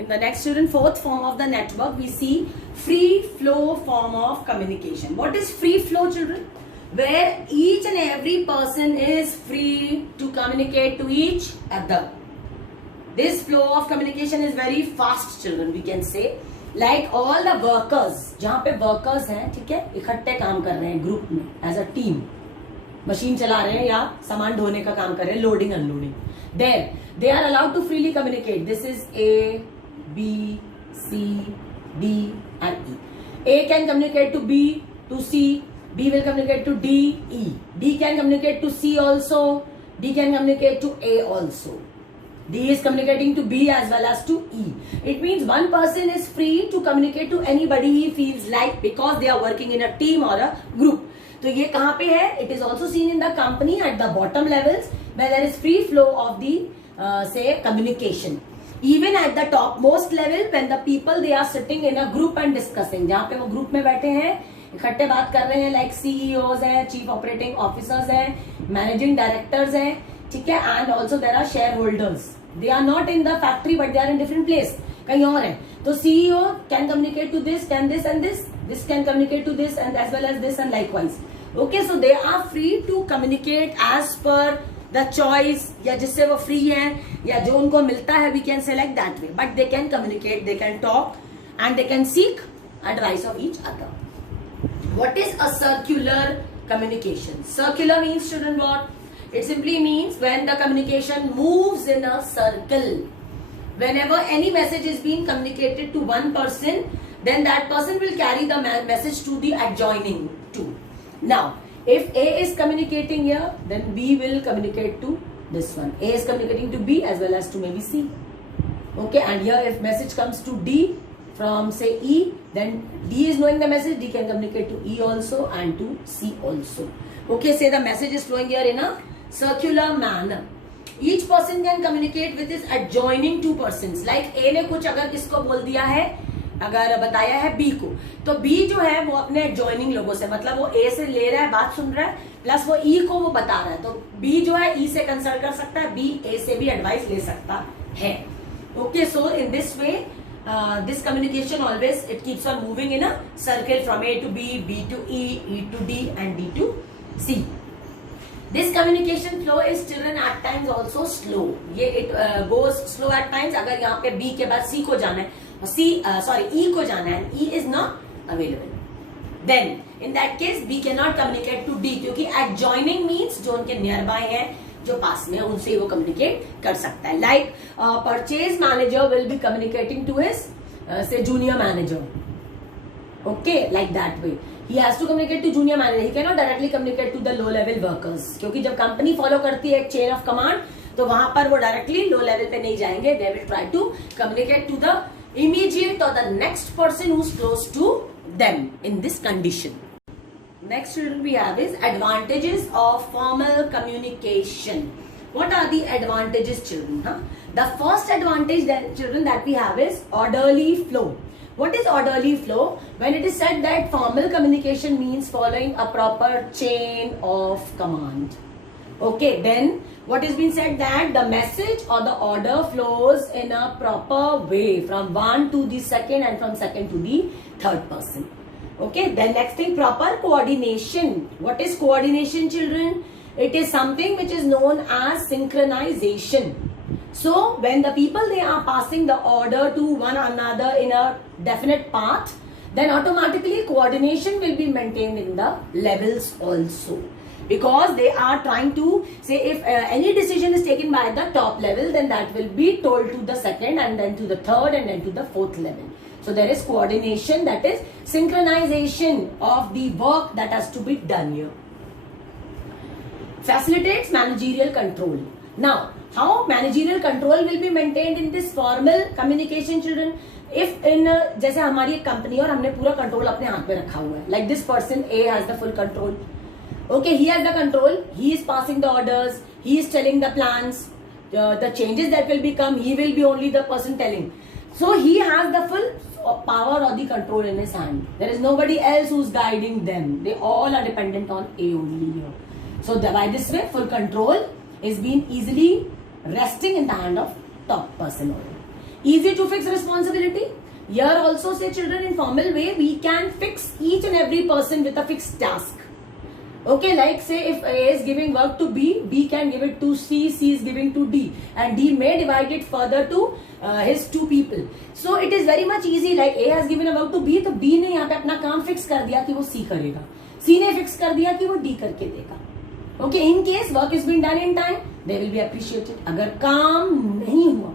In the next student, fourth form of the network, we see free flow form of communication. What is free flow, children? Where each and every person is free to communicate to each other. This flow of communication is very fast, children, we can say. Like all the workers, जहाँ पे workers हैं, ठीक है, इकट्ठे काम कर रहे हैं ग्रुप में, as a team, मशीन चला रहे हैं या सामान ढोने का काम कर रहे हैं, loading unloading. There, they are allowed to freely communicate. This is A, B, C, D, and E. A can communicate to B, to C. B will communicate to D, E. D can communicate to C also. D can communicate to A also. D is communicating to B as well as to E. It means one person is free to communicate to anybody he feels like because they are working in a team or a group. तो ये कहाँ पे है? It is also seen in the company at the bottom levels where there is free flow of the say communication. Even at the topmost level when the people they are sitting in a group and discussing, जहाँ पे वो group में बैठे हैं, इकट्ठे बात कर रहे हैं, like CEOs हैं, Chief Operating Officers हैं, Managing Directors हैं, ठीक है, and also there are shareholders. They are not in the factory but they are in different place. कहीं और है. तो CEO can communicate to this, can this and this. This can communicate to this and as well as this and likewise. Okay, so they are free to communicate as per the choice या जिससे वो free हैं या जो उनको मिलता है, we can say like that way. But they can communicate, they can talk and they can seek advice of each other. What is a circular communication? Circular means, student, what? It simply means when the communication moves in a circle. Whenever any message is being communicated to one person, then that person will carry the message to the adjoining two. Now, if A is communicating here, then B will communicate to this one. A is communicating to B as well as to maybe C. Okay, and here if message comes to D from say E, then D is knowing the message, D can communicate to E also and to C also. Okay, say the message is flowing here in a circular manner. Each person can communicate with his adjoining two persons. Like A ने कुछ अगर किसको बोल दिया है, अगर बताया है B को, तो B जो है वो अपने adjoining लोगों से, मतलब वो A से ले रहा है, बात सुन रहा है, प्लस वो E को वो बता रहा है, तो B जो है E से कंसल्ट कर सकता है, B A से भी एडवाइस ले सकता है. Okay, so in this way, this communication always it keeps on moving in a circle from A to B, B to E, E to D, and D to C. This communication flow is children at times also slow. ये it goes slow at times. अगर यहाँ पे B के बाद C को जाना है, E को जाना है, E is not available. Then in that case B cannot communicate to D क्योंकि adjoining means जो उनके nearby है, जो पास में है, उनसे वो communicate कर सकता है. Like purchase manager will be communicating to his say junior manager. Okay, like that way. He has to communicate to junior manager. He cannot directly communicate to the low level workers. क्योंकि जब company follow करती है एक chain of command, तो वहां पर वो directly low level पे नहीं जाएंगे. They will try to communicate to the immediate or the next person who's close to them in this condition. Next children we have is advantages of formal communication. What are the advantages, children? The first advantage that children that we have is orderly flow. What is orderly flow? When it is said that formal communication means following a proper chain of command. Okay, then what is being said that the message or the order flows in a proper way from one to the second and from second to the third person. Okay, then next thing, proper coordination. What is coordination, children? It is something which is known as synchronization. So when the people they are passing the order to one another in a definite path, then automatically coordination will be maintained in the levels also. Because they are trying to say if any decision is taken by the top level, then that will be told to the second and then to the third and then to the fourth level. So there is coordination, that is synchronization of the work that has to be done here. Facilitates managerial control. Now, how managerial control will be maintained in this formal communication, children? If in जैसे हमारी एक company और हमने पूरा control अपने हाथ में रखा हुआ है, like this person A has the full control. Okay, he has the control. He is passing the orders. He is telling the plans, the changes that will become. He will be only the person telling. So he has the full power or the control in his hand. There is nobody else who's guiding them. They all are dependent on A only here. So by this way, full control is being easily resting in the hand of top person only. Easy to fix responsibility. Here also say children, in formal way we can fix each and every person with a fixed task. Okay, like say if A is giving work to B, B can give it to C, C is giving to D, and D may divide it further to his two people. So it is very much easy. Like A has given a work to B, तो B ने यहाँ पे अपना काम fix कर दिया कि वो C करेगा, C ने fix कर दिया कि वो D करके देगा. Okay, in case work is being done in time, they will be appreciated. अगर काम नहीं हुआ,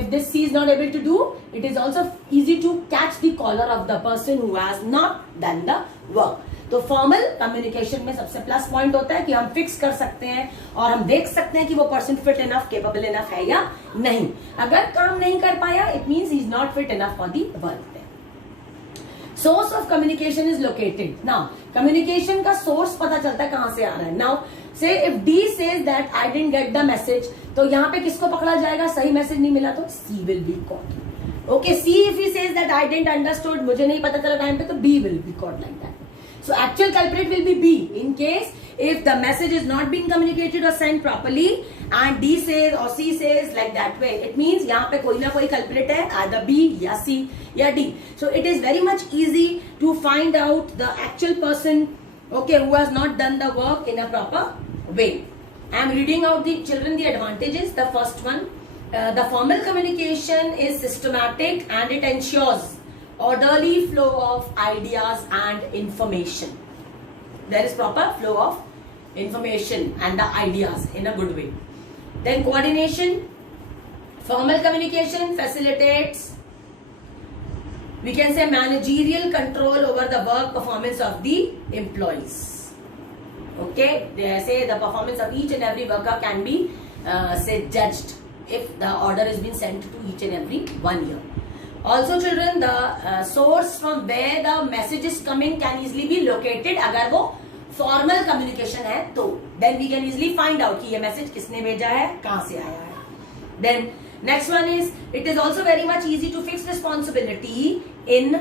if this C is not able to do, it is also easy to catch the collar of the person who has not done the work. तो formal communication में सबसे plus point होता है कि हम फिक्स कर सकते हैं और हम देख सकते हैं कि वो person fit enough, capable enough है या नहीं. अगर काम नहीं कर पाया, it means he is not fit enough for the work. Source of communication is located. Now communication का सोर्स पता चलता है कहां से आ रहा है. नाउ से if D says that I didn't get the message, तो यहाँ पे किसको पकड़ा जाएगा? सही मैसेज नहीं मिला तो she will be caught. Okay, see if he says that I didn't understood, मुझे नहीं पता चला टाइम पे, तो he will be caught like that. So actual culprit will be B in case if the message is not being communicated or sent properly and D says or C says like that way, it means यहाँ पे कोई ना कोई culprit है, either B या C या D. So it is very much easy to find out the actual person, okay, who has not done the work in a proper way. I am reading out the children the advantages. The first one, the formal communication is systematic and it ensures orderly flow of ideas and information. There is proper flow of information and the ideas in a good way. Then coordination. Formal communication facilitates, we can say, managerial control over the work performance of the employees. Okay, they say the performance of each and every worker can be say judged if the order is being sent to each and every 1 year. Also children, the source from where the message is coming can easily be located. अगर वो formal communication है तो then we can easily find out कि ये message किसने भेजा है, कहाँ से आया है. Then next one is, it is also very much easy to fix responsibility in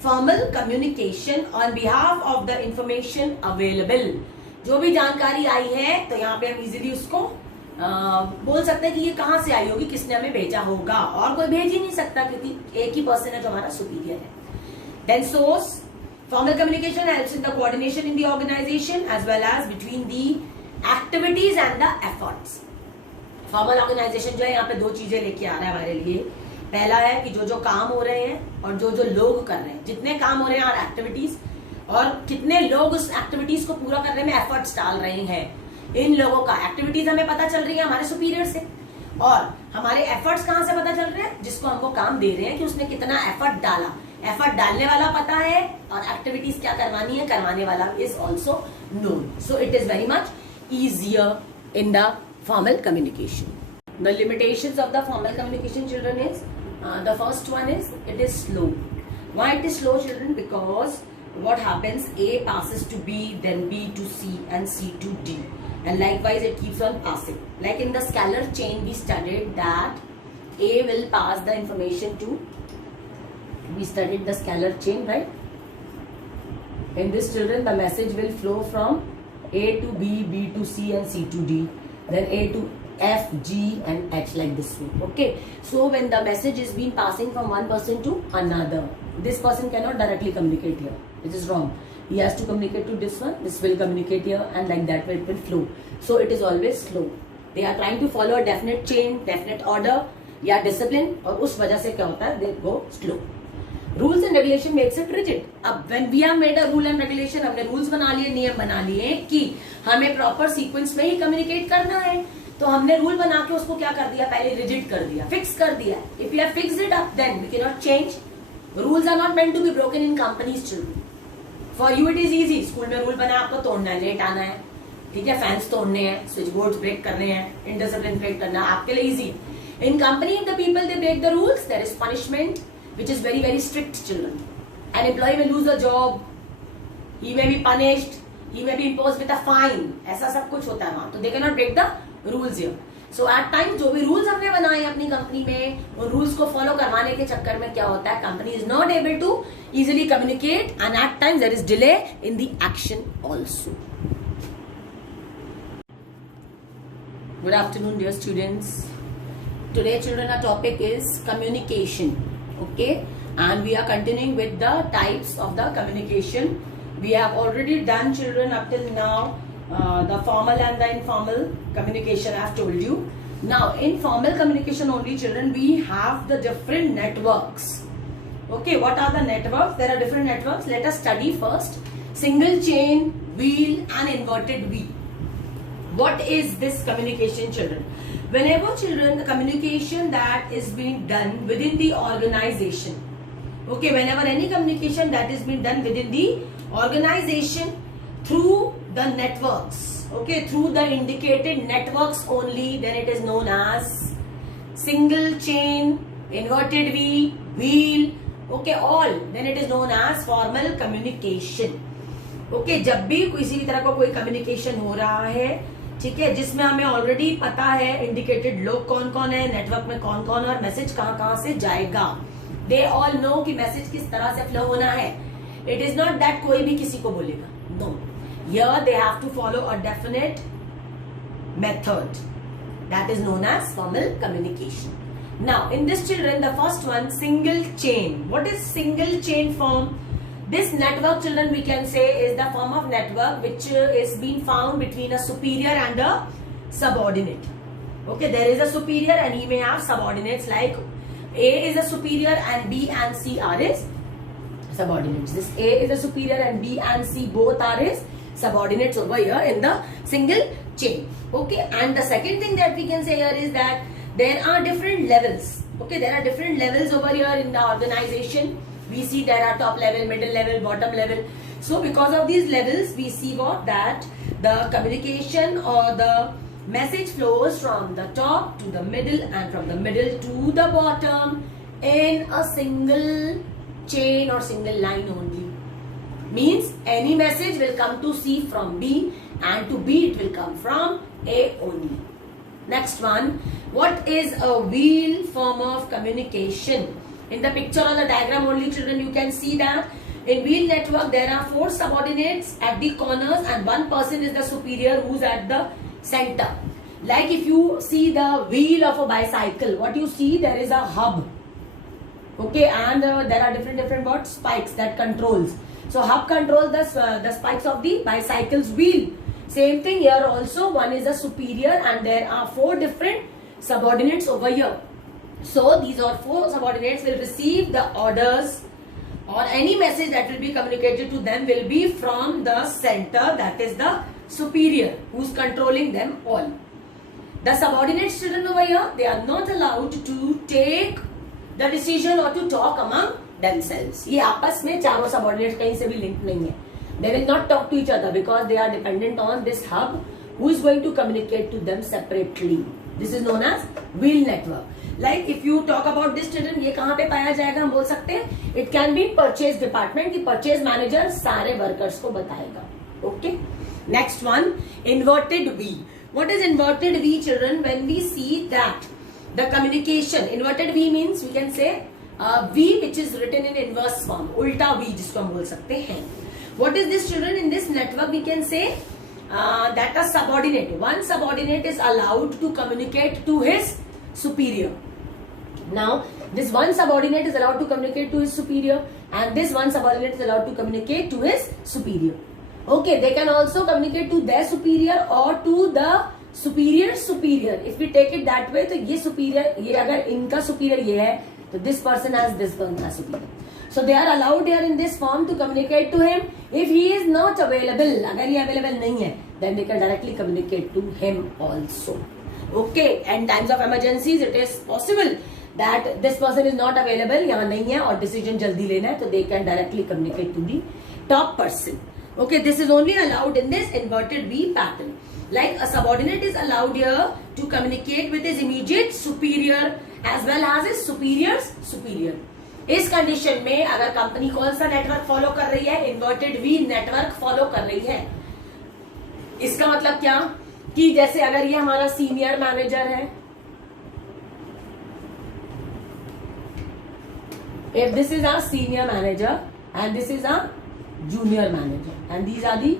formal communication on behalf of the information available. जो भी जानकारी आई है तो यहाँ पे हम easily उसको बोल सकते हैं कि ये कहां से आई होगी, किसने हमें भेजा होगा, और कोई भेज ही नहीं सकता क्योंकि एक ही पर्सन है जो हमारा सुपीरियर है. Then source. Formal communication helps in the coordination in the organization as well as between the activities and the efforts. Formal organization जो है यहाँ पे दो चीजें लेके आ रहा है हमारे लिए. पहला है कि जो जो काम हो रहे हैं और जो जो लोग कर रहे हैं, जितने काम हो रहे हैं और एक्टिविटीज, और कितने लोग उस एक्टिविटीज को पूरा करने में एफर्ट्स डाल रहे हैं. इन लोगों का एक्टिविटीज हमें पता चल रही है हमारे सुपीरियर से, और हमारे एफर्ट्स कहां से पता चल रहे हैं? जिसको हमको काम दे रहे हैं कि उसने कितना एफर्ट डाला. एफर्ट डालने वाला पता है और एक्टिविटीज क्या करवानी है करवाने वाला is also known. So it is very much easier in the formal communication. The limitations of the formal communication, children, is the first one is it is slow. Why it is slow, children? Because what happens, A passes to B, then B to C, and C to D, and likewise it keeps on passing. Like in the scalar chain, we studied that A will pass the information to, we studied the scalar chain, right? In this, children, the message will flow from A to B, B to C, and C to D, then A to F, G, and H, like this way. Okay, so when the message is being passing from one person to another, this person cannot directly communicate here. It is wrong. He has to communicate to this one, this will communicate here, and like that way it will flow. So it is always slow. They are trying to follow a definite chain, definite order या discipline, और उस वजह से क्या होता है, they go slow. Rules and regulation makes it rigid. अब when we have made a rule and regulation, हमने rules बना लिए, नियम बना लिए कि हमें proper sequence में ही communicate करना है, तो हमने rule बना के उसको क्या कर दिया, पहले rigid कर दिया, fix कर दिया. If we have fixed it up, then we cannot change. Rules are not meant to be broken in companies, children. For you it is easy. School में रूल बना, आपको तोड़ना है, लेट आना है, ठीक है, फैंस तोड़ने हैं, स्विच बोर्ड ब्रेक करने हैं, इंडिसिप्लिन ब्रेक करना, आपके लिए easy. In company the people they break the rules, there is punishment which is very very strict, children. An employee may lose a job, he may be punished, he may be imposed with a fine. ऐसा सब कुछ होता है वहां, तो they cannot break the rules here. So at times जो भी rules हमने बनाए हैं अपनी कंपनी में, उन rules को follow करवाने के चक्कर में क्या होता है, company is not able to easily communicate, and at times there is delay in the action also. Good afternoon, dear students. Today children, our topic is communication. Okay, and we are continuing with the types of the communication. We have already done children up till now the formal and the informal communication. I have told you. Now in formal communication only children, we have the different networks. Okay, what are the networks? There are different networks. Let us study first single chain, wheel and inverted V. What is this communication children? Whenever children, the communication that is being done within the organization. Okay, whenever any communication that is being done within the organization through the networks, okay, through the indicated networks only, then it is known as single chain, inverted V, wheel, okay, all, then it is known as formal communication. Okay, जब भी किसी भी तरह का कोई communication हो रहा है, ठीक है, जिसमें हमें ऑलरेडी पता है इंडिकेटेड लोग कौन कौन है, नेटवर्क में कौन कौन और मैसेज कहां कहां से जाएगा, दे ऑल नो कि मैसेज किस तरह से फ्लो होना है. इट इज नॉट दैट कोई भी किसी को बोलेगा, no, here they have to follow a definite method that is known as formal communication. Now in this children, the first one, single chain. What is single chain form? This network children, we can say, is the form of network which is being found between a superior and a subordinate. Okay, there is a superior and he may have subordinates, like A is a superior and B and C are his subordinates. This A is a superior and B and C both are his subordinates over here in the single chain. Okay, and the second thing that we can say here is that there are different levels. Okay, there are different levels over here in the organization. We see there are top level, middle level, bottom level. So because of these levels, we see what, that the communication or the message flows from the top to the middle and from the middle to the bottom in a single chain or single line only. Means any message will come to C from B and to B it will come from A only. Next one, what is a wheel form of communication? In the picture or the diagram only children, you can see that in wheel network there are 4 subordinates at the corners and one person is the superior who's at the center. Like if you see the wheel of a bicycle, what you see, there is a hub. Okay, and there are different what, spikes that controls. So hub controls the spikes of the bicycle's wheel. Same thing here also, one is a superior and there are 4 different subordinates over here. So these are 4 subordinates will receive the orders or any message that will be communicated to them will be from the center, that is the superior who is controlling them all. The subordinates children over here, they are not allowed to take the decision or to talk among themselves. ये आपस में चारों subordinates कहीं से भी link नहीं है. They will not talk to each other because they are dependent on this hub who is going to communicate to them separately. This is known as wheel network. Like if you talk about this children, ये कहाँ पे पाया जाएगा, हम बोल सकते हैं it can be purchase department की purchase manager सारे workers को बताएगा. Okay. Next one, inverted V. What is inverted V children? When we see that the communication, inverted V means we can say V which is written in inverse form, उल्टा V जिसको हम बोल सकते हैं. What is this children? In this network we can say that a subordinate, one subordinate is allowed to communicate to his superior. Now this one subordinate is allowed to communicate to his superior and this one subordinate is allowed to communicate to his superior. Okay, they can also communicate to their superior or to the superior superior. If we take it that way, तो ये superior, ये अगर इनका superior ये है, तो this person has this one as superior. So they are allowed here in this form to communicate to him. If he is not available, अगर ये available नहीं है, then they can directly communicate to him also. Okay, and times of emergencies it is possible that this person is not available, यहाँ नहीं है और decision जल्दी लेना है, तो they can directly communicate to the top person. Okay, this is only allowed in this inverted V pattern. Like a subordinate is allowed here to communicate with his immediate superior as well as his superior's superior. इस condition में अगर company कौन सा network follow कर रही है, inverted we network follow कर रही है. इसका मतलब क्या कि जैसे अगर ये हमारा सीनियर मैनेजर है, if this is our senior manager and this is our junior manager and these are the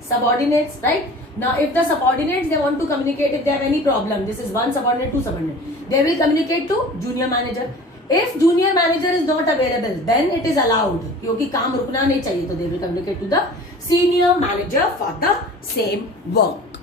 subordinates, right? Now, if the subordinates, they want to communicate if they have any problem, this is one subordinate, two subordinate, they will communicate to junior manager. If junior manager is not available, then it is allowed, क्योंकि काम रुकना नहीं चाहिए, तो they will communicate to the senior manager for the same work.